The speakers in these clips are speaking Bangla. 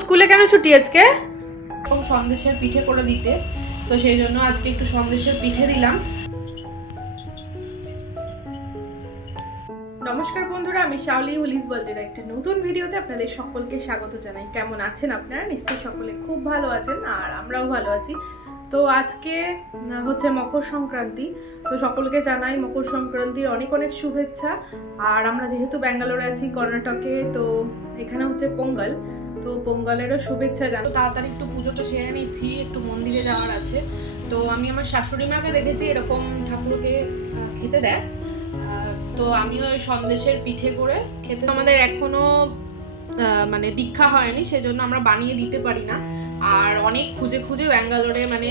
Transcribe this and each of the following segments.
স্কুলে কেন ছুটি আজকে? সন্দেশের পিঠে করে দিতে। তো সেই জন্য আজকে একটু সন্দেশের পিঠে দিলাম। নমস্কার বন্ধুরা আমি শাওলি হুলিস ওয়ার্ল্ডের একটা নতুন ভিডিওতে আপনাদের সকলকে স্বাগত জানাই। কেমন আছেন আপনারা? নিশ্চয়ই সকলে খুব ভালো আছেন আর আমরাও ভালো আছি। তো আজকে হচ্ছে মকর সংক্রান্তি। তো সকলকে জানাই মকর সংক্রান্তির অনেক অনেক শুভেচ্ছা। আর আমরা যেহেতু ব্যাঙ্গালোরে আছি কর্ণাটকে তো এখানে হচ্ছে পোঙ্গল। তো পোঙ্গলেরও শুভেচ্ছা জানো তাড়াতাড়ি একটু পুজোটা সেরে নিচ্ছি একটু মন্দিরে যাওয়ার আছে। তো আমি আমার শাশুড়ি মাকে দেখেছি এরকম ঠাকুরকে খেতে দেয়। তো আমিও সন্দেশের পিঠে করে খেতে আমাদের এখনও আহ, মানে দীক্ষা হয়নি সেজন্য আমরা বানিয়ে দিতে পারি না। আর অনেক খুঁজে খুঁজে ব্যাঙ্গালোরে মানে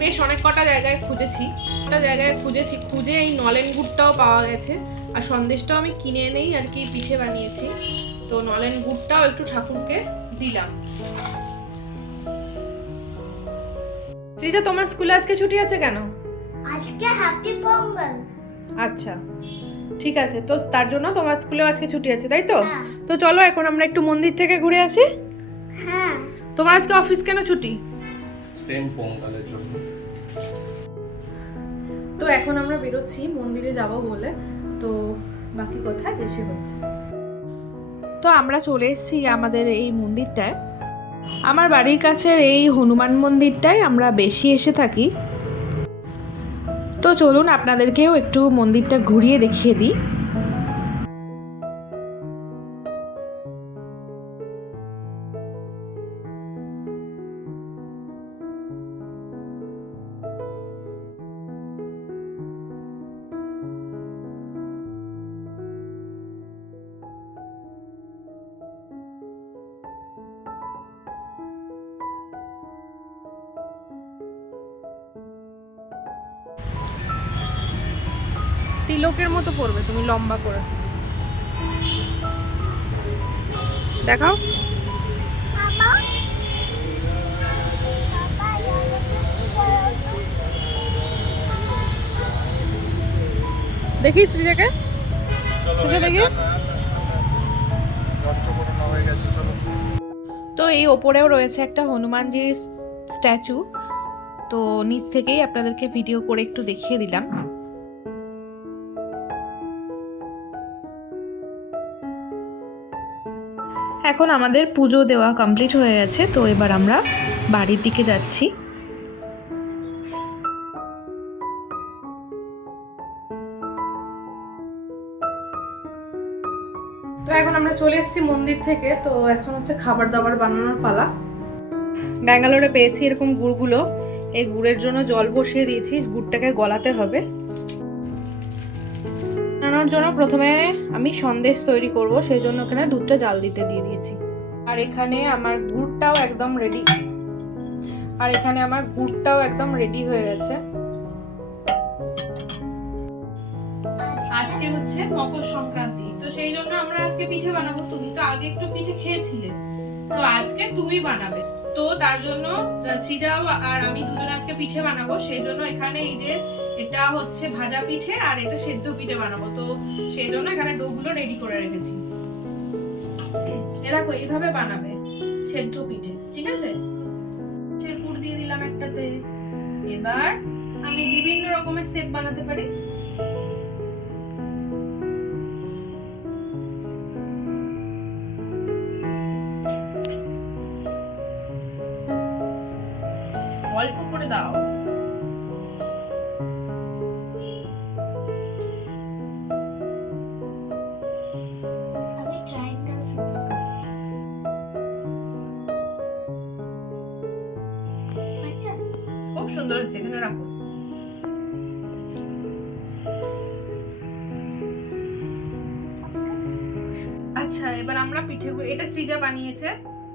বেশ অনেক কটা জায়গায় খুঁজেছি। একটা জায়গায় খুঁজেছি খুঁজে এই নলেন গুড়টাও পাওয়া গেছে। আর সন্দেশটাও আমি কিনে এনেই আর কি পিঠে বানিয়েছি। তো নলেন গুড়টাও একটু ঠাকুরকে দিলাম। শ্রীজা তোমার স্কুলে আজকে ছুটি আছে কেন? আজকে হ্যাপি পঙ্গল। আচ্ছা ঠিক আছে। তো তার জন্য তোমার স্কুলেও আজকে ছুটি আছে তাই তো? হ্যাঁ। তো চলো এখন আমরা একটু মন্দির থেকে ঘুরে আসি। হ্যাঁ। তোমার আজকে অফিস কেন ছুটি? সেম পঙ্গালের জন্য। তো এখন আমরা বেরোচ্ছি মন্দিরে যাব বলে। তো বাকি কথা বেশি হচ্ছে। তো আমরা চলে এসেছি আমাদের এই মন্দিরটায়। আমার বাড়ির কাছের এই হনুমান মন্দিরটায় আমরা বেশি এসে থাকি। তো চলুন আপনাদেরকেও একটু মন্দিরটা ঘুরিয়ে দেখিয়ে দিই। তিলকের মতো পড়বে তুমি লম্বা করে। দেখাও। দেখি শ্রীজাকে? সোজা দেখি। তো এই ওপরেও রয়েছে একটা হনুমানজির স্ট্যাচু। তো নিচ থেকেই আপনাদেরকে ভিডিও করে একটু দেখিয়ে দিলাম। এখন আমাদের পুজো দেওয়া কমপ্লিট হয়ে গেছে, তো এবার আমরা বাড়ির দিকে যাচ্ছি। তো এখন আমরা চলে এসেছি মন্দির থেকে, তো এখন হচ্ছে খাবার দাবার বানানোর পালা। ব্যাঙ্গালোরে পেয়েছি এরকম গুড়গুলো, এই গুড়ের জন্য জল বসিয়ে দিয়েছি, গুড়টাকে গলাতে হবে। বানানোর জন্য প্রথমে আমি সন্দেশ তৈরি করব সেই জন্য এখানে দুধটা জাল দিতে দিয়ে দিয়েছি। আর এখানে আমার গুড়টাও একদম রেডি আর এখানে আমার গুড়টাও একদম রেডি হয়ে গেছে। আজকে হচ্ছে মকর সংক্রান্তি, তো সেই জন্য আমরা আজকে পিঠে বানাবো। তুমি তো আগে একটু পিঠে খেয়েছিলে। তো আজকে তুমি বানাবে। তো তার জন্য সিজাও আর আমি দুজন আজকে পিঠে বানাবো সেই জন্য এখানে এই যে এটা হচ্ছে ভাজা পিঠে আর এটা সেদ্ধ পিঠে বানাবো। তো সেই জন্য এখানে ডোগুলো রেডি করে রেখেছি। এ দেখো, এইভাবে বানাবে সেদ্ধ পিঠে, ঠিক আছে? পুর দিয়ে দিলাম একটাতে। এবার আমি বিভিন্ন রকমের শেপ বানাতে পারি। অল্প করে দাও। সুন্দর হচ্ছে এখানে রাখো। আচ্ছা এবার আমরা পিঠেগুলো এটা সৃজা বানিয়েছে।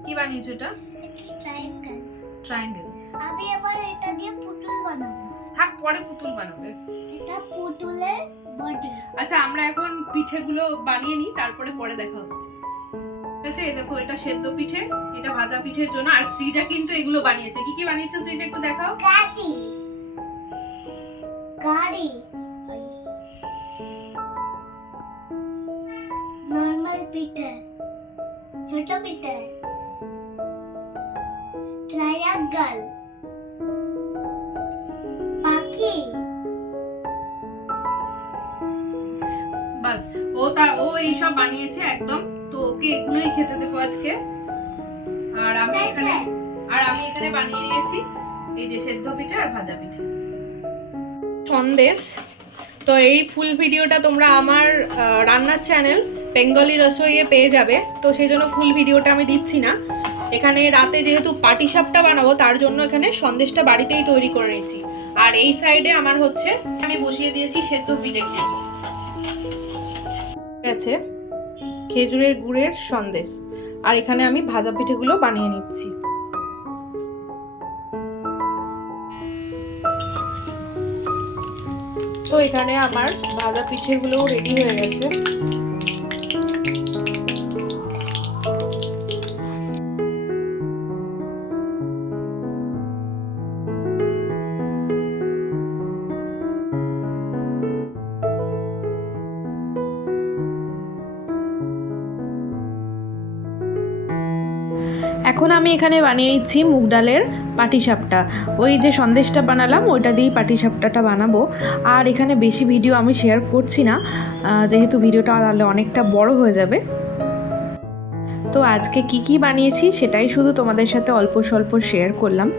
কি বানিয়েছো এটা? ট্রায়াঙ্গেল ট্রায়াঙ্গেল আমি এবার এটা দিয়ে পুতুল বানাবো। থাক পরে পুতুল বানাবে। এটা পুতুলের বডি আচ্ছা আমরা এখন পিঠেগুলো বানিয়ে নিই তারপরে পরে দেখা হচ্ছে। আছে দেখো এটা সেদ্ধ পিঠে এটা ভাজা পিঠের জন্য আর সৃজা কিন্তু এগুলো বানিয়েছে। কি কি বানিয়েছো সৃজা একটু দেখাও। গাড়ি। গাড়ি। নর্মাল পিঠে ছোট পিঠে। ট্রায়াঙ্গল। পাখি। বাস ও তা ও এইসব বানিয়েছে একদম। ওকে এগুলোই খেতে দেবো আজকে। আর আমি এখানে আর আমি এখানে বানিয়ে নিয়েছি এই যে সেদ্ধ পিঠে আর ভাজা পিঠে। সন্দেশ। তো এই ফুল ভিডিওটা তোমরা আমার রান্নার চ্যানেল বেঙ্গলি রসইয়ে পেয়ে যাবে। তো সেই জন্য ফুল ভিডিওটা আমি দিচ্ছি না। এখানে রাতে যেহেতু পাটিসাপটা বানাবো তার জন্য এখানে সন্দেশটা বাড়িতেই তৈরি করে নিয়েছি। আর এই সাইডে আমার হচ্ছে আমি বসিয়ে দিয়েছি সেদ্ধ পিঠে আছে। খেজুরের গুড়ের সন্দেশ। আর এখানে আমি ভাজা পিঠেগুলো বানিয়ে নিচ্ছি। তো এখানে আমার ভাজা পিঠেগুলোও রেডি হয়ে গেছে। এখন আমি এখানে বানিয়ে নিচ্ছি মুগ ডালের পাটিসাপটা। ওই যে সন্দেশটা বানালাম, ওইটা দিয়েই পাটিসাপটাটা বানাবো। আর এখানে বেশি ভিডিও আমি শেয়ার করছি না যেহেতু ভিডিওটা তাহলে অনেকটা বড় হয়ে যাবে। তো আজকে কি কি বানিয়েছি সেটাই শুধু তোমাদের সাথে অল্প স্বল্প শেয়ার করলাম।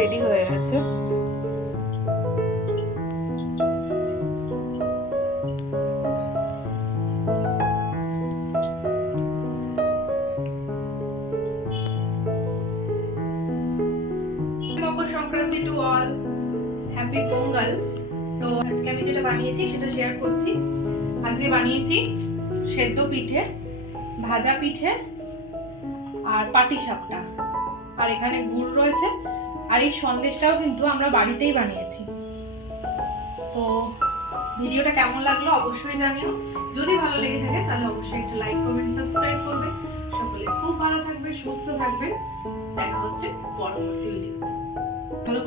রেডি হয়ে গেছে। Sankranti to all happy Pongal তো আজকে আমি যেটা বানিয়েছি সেটা শেয়ার করছি। আজকে বানিয়েছি সেদ্ধ পিঠে, ভাজা পিঠে আর পাটি আর এখানে গুড় রয়েছে আর এই সন্দেশটাও কিন্তু আমরা বাড়িতেই বানিয়েছি। তো ভিডিওটা কেমন লাগল অবশ্যই জানিও। যদি ভালো লেগে থাকে তাহলে অবশ্যই একটা লাইক কমেন্ট সাবস্ক্রাইব করবে। সকলে খুব ভালো থাকবে, সুস্থ থাকবেন। দেখা হচ্ছে পরবর্তী ভিডিওতে ভালো